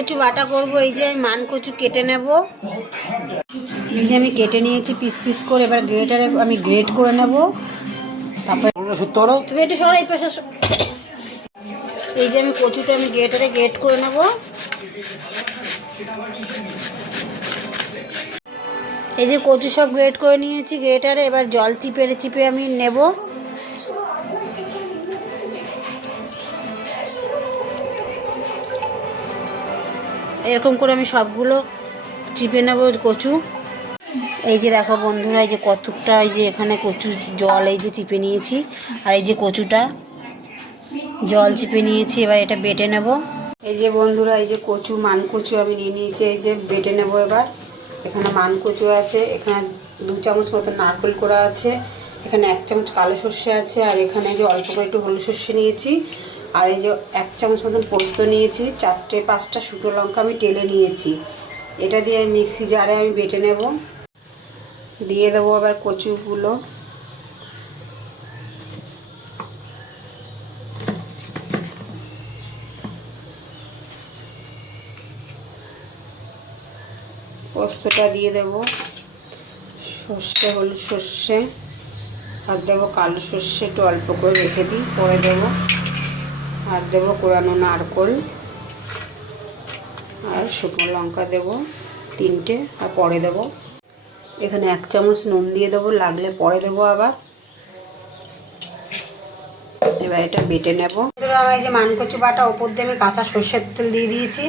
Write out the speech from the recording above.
কচু বাটা করব। এই যে আমি মান কচু কেটে নেব। এই যে আমি কেটে নিয়েছি পিস পিস করে, এবার গ্রেটারে আমি গ্রেট করে নেব। তারপরে তুমি একটু সরাই পাশে। এই যে আমি কচুটা আমি গ্রেটারে গ্রেট করে নেব। এই যে কচু সব গ্রেট করে নিয়েছি গ্রেটারে, এবার জল চিপে চিপে আমি নেব। এরকম করে আমি সবগুলো চিপে নেব কচু। এই যে দেখো বন্ধুরা, এই যে কতকটা এই যে এখানে কচু জল এই যে চিপে নিয়েছি, আর এই যে কচুটা জল চিপে নিয়েছি। এবার এটা বেটে নেব। এই যে বন্ধুরা, এই যে কচু মান কচু আমি নিয়ে নিয়েছি, এই যে বেটে নেব। এবার এখানে মান কচু আছে, এখানে 2 চামচ মতো নারকেল করা আছে, এখানে 1 চামচ কালো সর্ষে আছে, আর এখানে যে অল্প করে একটু হলুদ সর্ষে নিয়েছি, আর এই যে 1 চামচ মতন পোস্ত নিয়েছি, 4-5টা শুকনো লঙ্কা আমি টেলে নিয়েছি। এটা দিয়ে আমি মিক্সি জারে আমি বেটে নেব। দিয়ে দেবো আবার কচুগুলো। পোস্তটা দিয়ে দেবো, সর্ষে হলুদ সর্ষে, আর দেবো কালো সর্ষে একটু অল্প করে রেখে দিই, পরে দেবো। আর দেবো কোরানো নারকেল, আর শুকনো লঙ্কা দেবো 3টে, আর পরে দেবো। এখানে 1 চামচ নুন দিয়ে দেবো, লাগলে পরে দেবো আবার। এবার এটা বেটে নেব। এই যে মান কচু বাটা ওপর দিয়ে আমি কাঁচা সর্ষের তেল দিয়ে দিয়েছি।